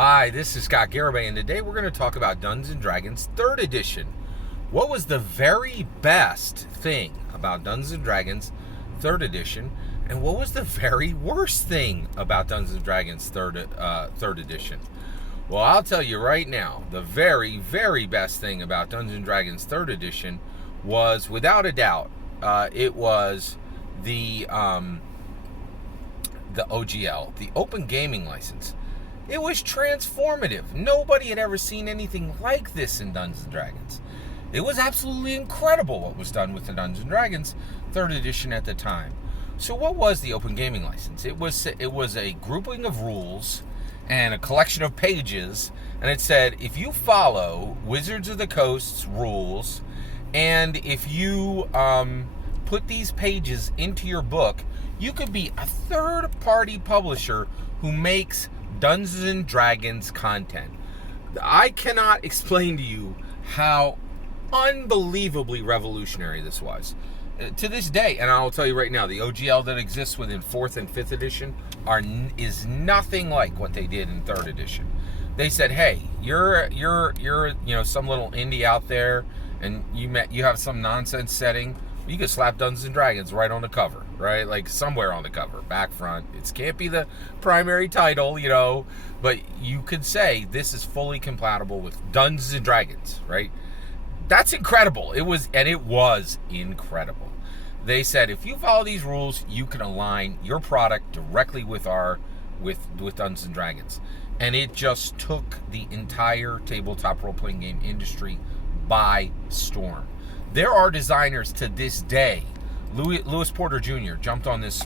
Hi, this is Scott Garibay, and today we're going to talk about Dungeons & Dragons 3rd Edition. What was the very best thing about Dungeons & Dragons 3rd Edition, and what was the very worst thing about Dungeons & Dragons 3rd Edition? Well, I'll tell you right now, the very, very best thing about Dungeons & Dragons 3rd Edition was, without a doubt, it was the OGL, the Open Gaming License. It was transformative. Nobody had ever seen anything like this in Dungeons & Dragons. It was absolutely incredible what was done with the Dungeons & Dragons 3rd Edition at the time. So what was the Open Gaming License? It was a grouping of rules and a collection of pages, and it said, if you follow Wizards of the Coast's rules, and if you put these pages into your book, you could be a third-party publisher who makes Dungeons & Dragons content. I cannot explain to you how unbelievably revolutionary this was. To this day, and I'll tell you right now, the OGL that exists within 4th and 5th edition is nothing like what they did in 3rd edition. They said, hey, you're some little indie out there, and you have some nonsense setting. You could slap Dungeons & Dragons right on the cover, right? Like somewhere on the cover, back, front. It can't be the primary title, but you could say this is fully compatible with Dungeons & Dragons, right? That's incredible. It was incredible. They said, if you follow these rules, you can align your product directly with Dungeons & Dragons. And it just took the entire tabletop role-playing game industry by storm. There are designers to this day. Lewis Porter Jr. jumped on this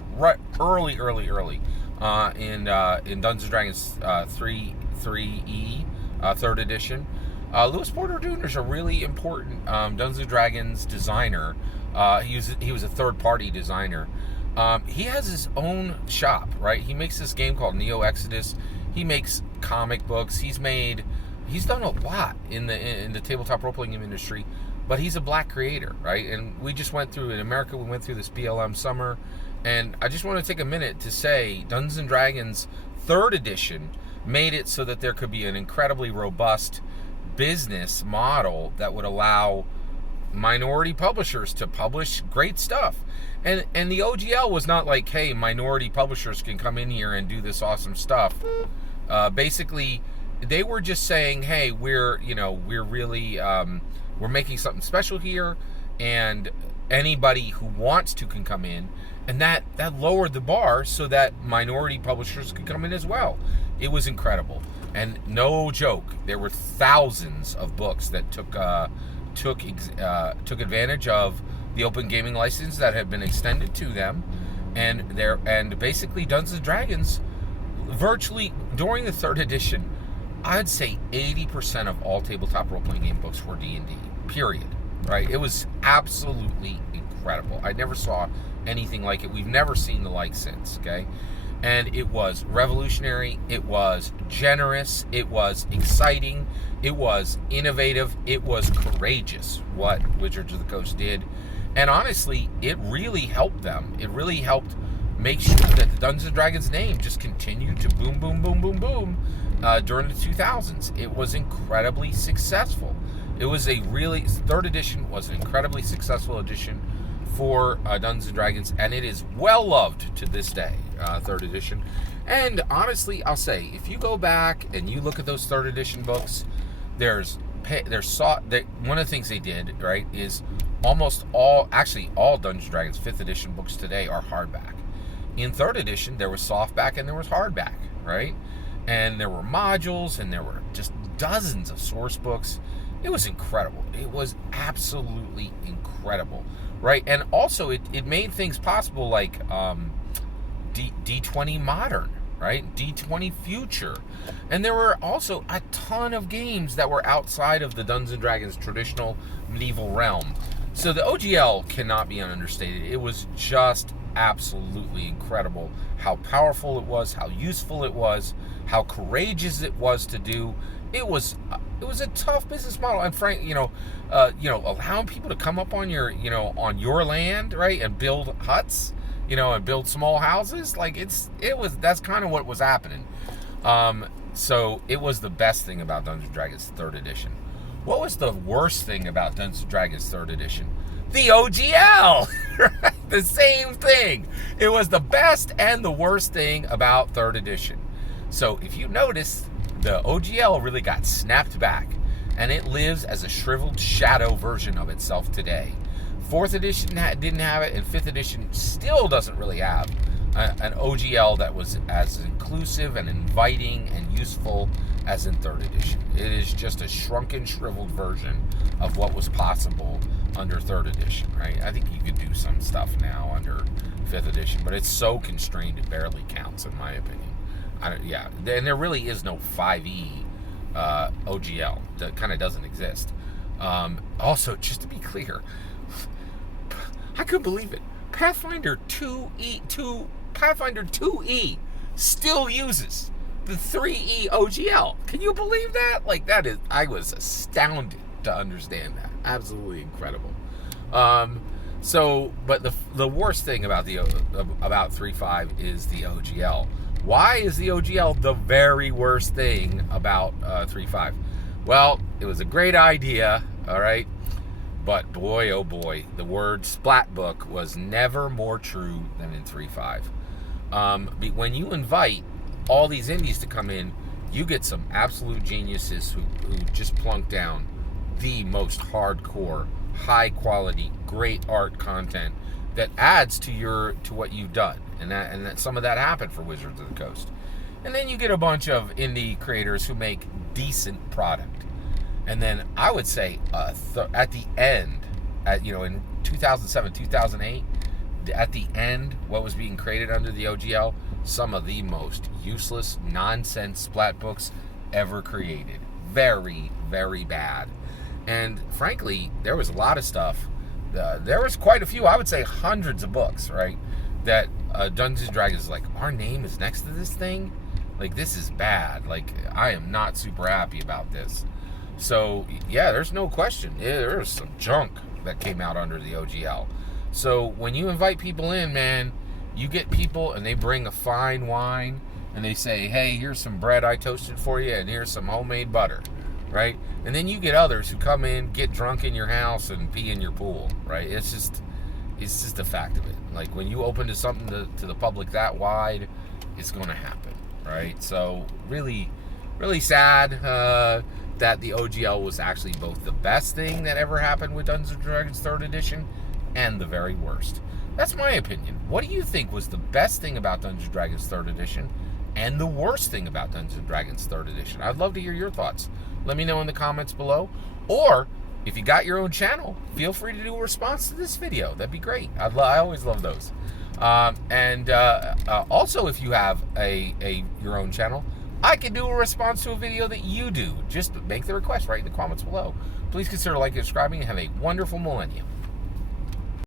early in Dungeons & Dragons 3E, 3rd edition. Lewis Porter Jr. is a really important Dungeons & Dragons designer. He was a third-party designer. He has his own shop, right? He makes this game called Neo Exodus. He makes comic books. He's done a lot in the tabletop role-playing game industry. But he's a black creator, right? And we just went through, in America, we went through this BLM summer. And I just want to take a minute to say Dungeons & Dragons 3rd edition made it so that there could be an incredibly robust business model that would allow minority publishers to publish great stuff. And the OGL was not like, hey, minority publishers can come in here and do this awesome stuff. Basically, they were just saying, hey, we're really... we're making something special here, and anybody who wants to can come in, and that lowered the bar so that minority publishers could come in as well. It was incredible, and no joke, there were thousands of books that took advantage of the Open Gaming License that had been extended to them, and basically Dungeons & Dragons, virtually during the 3rd edition, I'd say 80% of all tabletop role-playing game books were D&D, period, right? It was absolutely incredible. I never saw anything like it. We've never seen the like since, okay? And it was revolutionary. It was generous. It was exciting. It was innovative. It was courageous what Wizards of the Coast did. And honestly, it really helped them. It really helped make sure that the Dungeons & Dragons name just continued to boom, boom, boom, boom, boom during the 2000s. It was incredibly successful. It was 3rd edition was an incredibly successful edition for Dungeons & Dragons, and it is well loved to this day, 3rd edition. And honestly, I'll say, if you go back and you look at those 3rd edition books, one of the things they did, right, is almost all Dungeons & Dragons 5th edition books today are hardback. In 3rd edition, there was softback and there was hardback, right? And there were modules, and there were just dozens of source books. It was incredible. It was absolutely incredible, right? And also, it made things possible like D20 Modern, right? D20 Future. And there were also a ton of games that were outside of the Dungeons & Dragons traditional medieval realm. So the OGL cannot be understated. It was just absolutely incredible how powerful it was, how useful it was, how courageous it was to do. It was a tough business model, and allowing people to come up on your land, right, and build huts, and build small houses, like that's kind of what was happening. So it was the best thing about Dungeons & Dragons 3rd edition. What was the worst thing about Dungeons & Dragons 3rd edition? The OGL! Right? The same thing. It was the best and the worst thing about 3rd edition. So if you notice, the OGL really got snapped back, and it lives as a shriveled shadow version of itself today. 4th edition didn't have it, and 5th edition still doesn't really have an OGL that was as inclusive and inviting and useful as in 3rd edition. It is just a shrunken, shriveled version of what was possible under 3rd edition, right? I think you could do some stuff now under 5th edition, but it's so constrained it barely counts, in my opinion. Yeah, and there really is no 5e OGL. That kind of doesn't exist. Also, just to be clear, I couldn't believe it. Pathfinder 2E still uses the 3E OGL. Can you believe that? Like, that is, I was astounded to understand that. Absolutely incredible. But the worst thing about about 3.5 is the OGL. Why is the OGL the very worst thing about 3.5? Well, it was a great idea, all right? But boy, oh boy, the word splat book was never more true than in 3.5. When you invite all these indies to come in, you get some absolute geniuses who just plunk down the most hardcore, high quality, great art content that adds to what you've done. And that some of that happened for Wizards of the Coast. And then you get a bunch of indie creators who make decent product. And then I would say at the end, in 2007, 2008, at the end, what was being created under the OGL, some of the most useless, nonsense splat books ever created. Very, very bad. And frankly, there was a lot of stuff. There was quite a few, I would say hundreds of books, right? That Dungeons & Dragons is like, our name is next to this thing? Like, this is bad. Like, I am not super happy about this. So, yeah, there's no question. There's some junk that came out under the OGL. So, when you invite people in, man, you get people and they bring a fine wine and they say, hey, here's some bread I toasted for you and here's some homemade butter, right? And then you get others who come in, get drunk in your house and pee in your pool, right? It's just a fact of it. Like, when you open to something to the public that wide, it's going to happen, right? So, really, really sad that the OGL was actually both the best thing that ever happened with Dungeons & Dragons 3rd edition and the very worst. That's my opinion. What do you think was the best thing about Dungeons & Dragons 3rd edition and the worst thing about Dungeons & Dragons 3rd edition? I'd love to hear your thoughts. Let me know in the comments below. Or, if you got your own channel, feel free to do a response to this video. That'd be great. I always love those. Also, if you have your own channel, I can do a response to a video that you do. Just make the request right in the comments below. Please consider liking and subscribing and have a wonderful millennium.